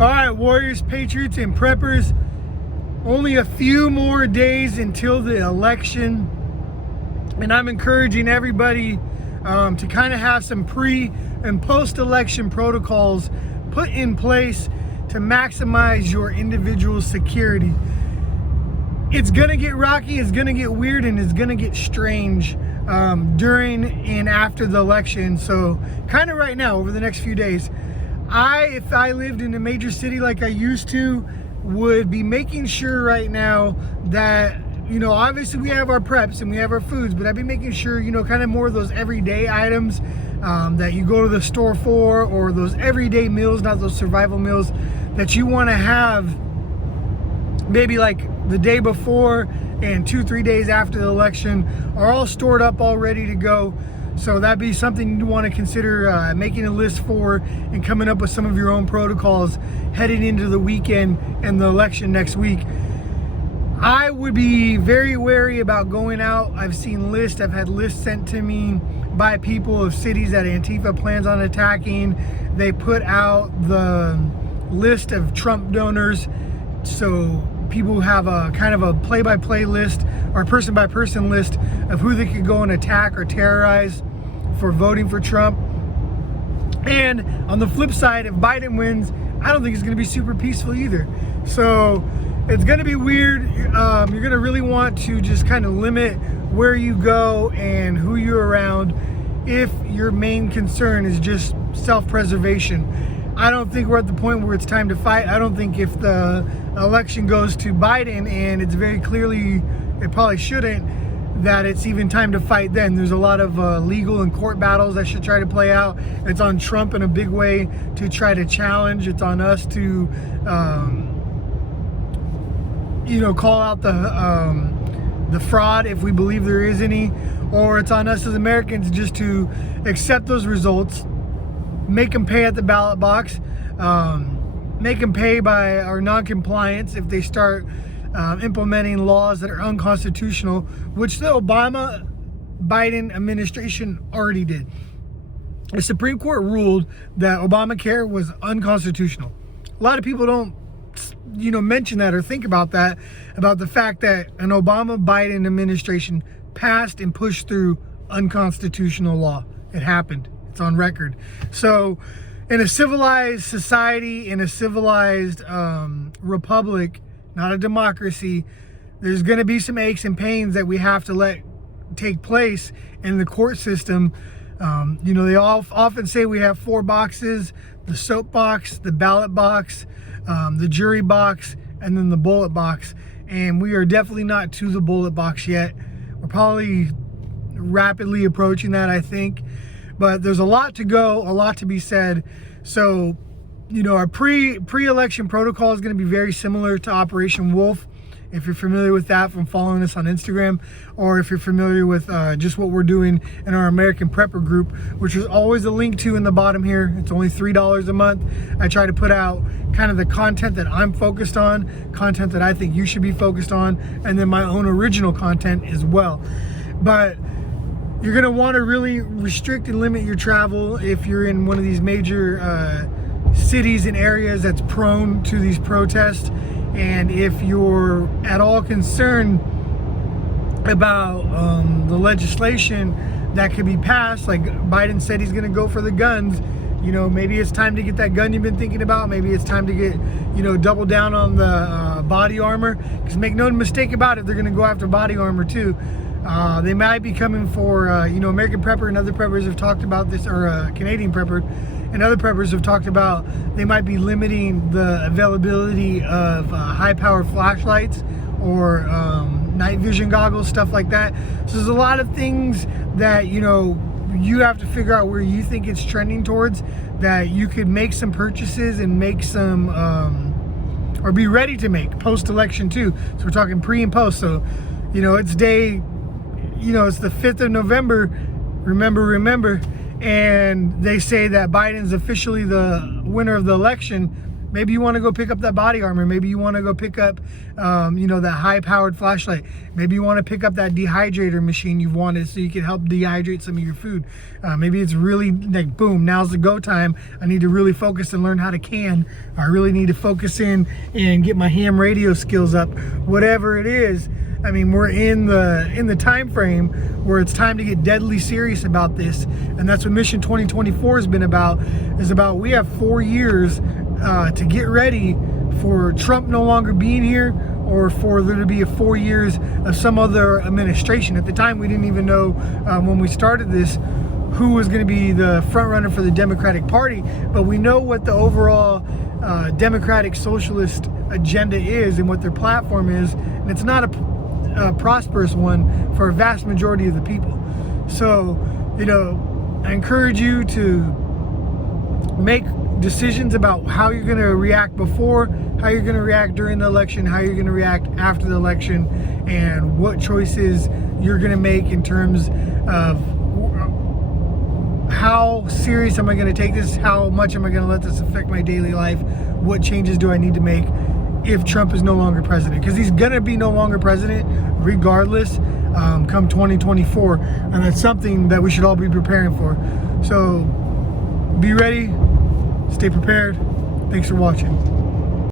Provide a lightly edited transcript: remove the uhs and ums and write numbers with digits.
All right, Warriors, Patriots, and Preppers. Only a few more days until the election. And I'm encouraging everybody to kind of have some pre and post-election protocols put in place to maximize your individual security. It's gonna get rocky, it's gonna get weird, and it's gonna get strange during and after the election. So kind of right now, over the next few days, if I lived in a major city like I used to, would be making sure right now that, you know, obviously we have our preps and we have our foods, but I'd be making sure, you know, kind of more of those everyday items that you go to the store for, or those everyday meals, not those survival meals that you want to have maybe like the day before and 2-3 days after the election, are all stored up, all ready to go. So that'd be something you want to consider making a list for, and coming up with some of your own protocols heading into the weekend and the election next week. I would be very wary about going out. I've seen lists, I've had lists sent to me by people of cities that Antifa plans on attacking. They put out the list of Trump donors, so people have a kind of a play-by-play list or person-by-person list of who they could go and attack or terrorize for voting for Trump. And on the flip side, if Biden wins, I don't think it's going to be super peaceful either. So it's going to be weird. You're going to really want to just kind of limit where you go and who you're around if your main concern is just self-preservation. I don't think we're at the point where it's time to fight. I don't think if the election goes to Biden, and it's very clearly, it probably shouldn't, that it's even time to fight then. There's a lot of legal and court battles that should try to play out. It's on Trump in a big way to try to challenge. It's on us to, you know, call out the fraud if we believe there is any, or it's on us as Americans just to accept those results, make them pay at the ballot box, make them pay by our non-compliance if they start implementing laws that are unconstitutional, which the Obama-Biden administration already did. The Supreme Court ruled that Obamacare was unconstitutional. A lot of people don't, you know, mention that or think about that, about the fact that an Obama-Biden administration passed and pushed through unconstitutional law. It happened. It's on record. So in a civilized society, in a civilized republic, not a democracy, there's going to be some aches and pains that we have to let take place in the court system. You know, they often say we have 4 boxes: the soap box, the ballot box, the jury box, and then the bullet box. And we are definitely not to the bullet box yet. We're probably rapidly approaching that, I think. But there's a lot to go, a lot to be said. So, you know, our pre-election protocol is going to be very similar to Operation Wolf, if you're familiar with that from following us on Instagram, or if you're familiar with just what we're doing in our American Prepper group, which is always a link to in the bottom here. It's only $3 a month. I try to put out kind of the content that I'm focused on, content that I think you should be focused on, and then my own original content as well. But you're going to want to really restrict and limit your travel if you're in one of these major cities and areas that's prone to these protests. And if you're at all concerned about the legislation that could be passed, like Biden said he's going to go for the guns, you know, maybe it's time to get that gun you've been thinking about. Maybe it's time to get, you know, double down on the body armor. Because make no mistake about it, they're going to go after body armor too. They might be coming for, you know, American Prepper and other preppers have talked about this, or Canadian Prepper and other preppers have talked about they might be limiting the availability of high-powered flashlights or night vision goggles, stuff like that. So there's a lot of things that, you know, you have to figure out where you think it's trending towards, that you could make some purchases and make some, or be ready to make post-election too. So we're talking pre and post. So, you know, it's day, you know, it's the 5th of November, remember, and they say that Biden's officially the winner of the election. Maybe you want to go pick up that body armor. Maybe you want to go pick up, that high-powered flashlight. Maybe you want to pick up that dehydrator machine you've wanted so you can help dehydrate some of your food. Maybe it's really like, boom, now's the go time. I need to really focus and learn how to can. I really need to focus in and get my ham radio skills up. Whatever it is. I mean, we're in the time frame where it's time to get deadly serious about this, and that's what Mission 2024 has been about. We have 4 years to get ready for Trump no longer being here, or for there to be 4 years of some other administration. At the time, we didn't even know when we started this who was going to be the front runner for the Democratic Party, but we know what the overall Democratic Socialist agenda is and what their platform is, and it's not a prosperous one for a vast majority of the people. So, I encourage you to make decisions about how you're going to react before, how you're going to react during the election, how you're going to react after the election, and what choices you're going to make in terms of how serious am I going to take this, how much am I going to let this affect my daily life, what changes do I need to make if Trump is no longer president, because he's going to be no longer president regardless come 2024, and that's something that we should all be preparing for. So be ready, stay prepared. Thanks for watching.